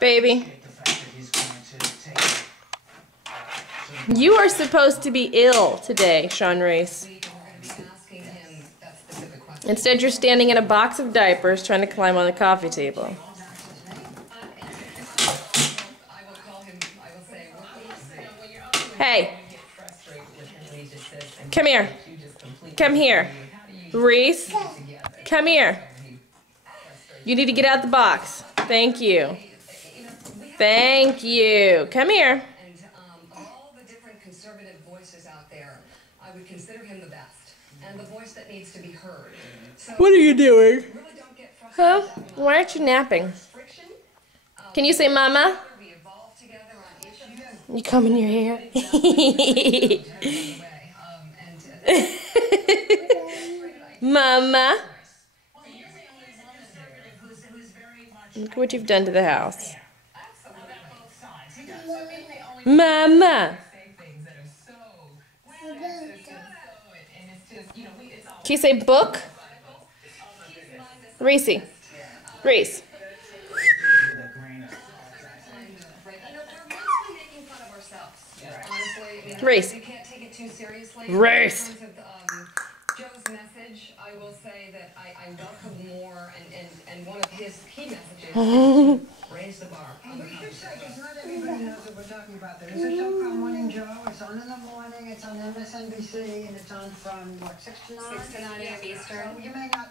Baby. You are supposed to be ill today, Sean Reese. Instead, you're standing in a box of diapers trying to climb on the coffee table. Hey. Come here. Come here. Reese. Come here. You need to get out the box. Thank you. Thank you. Come here. And all the different conservative voices out there, I would consider him the best and the voice that needs to be heard. So what are you doing? really don't get Huh? frustrated. Why aren't you napping? Can you say mama? We evolve together on issues. You comb in your hair? Mama. Look what you've done to the house. Mama. Can you say book? Reese. Reese. Reese. You can't take it too seriously. Reese. In terms of Joe's message, I will say that I welcome more, and one of his key messages raise the bar. We should say, because not everybody knows what we're talking about. There is a show called Morning Joe. It's on in the morning. It's on MSNBC, and it's on from, what, 6 to 9? 6 to 9 a.m. Eastern. So you may not